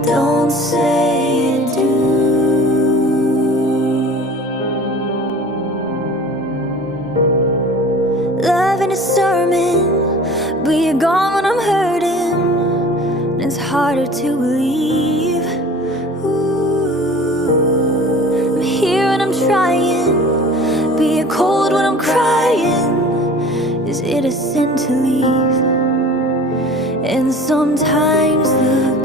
Don't say it do. Love in a sermon, but you're gone when I'm hurting, and it's harder to believe. Ooh, I'm here and I'm trying, but you're cold when I'm crying. Is it a sin to leave? And sometimes the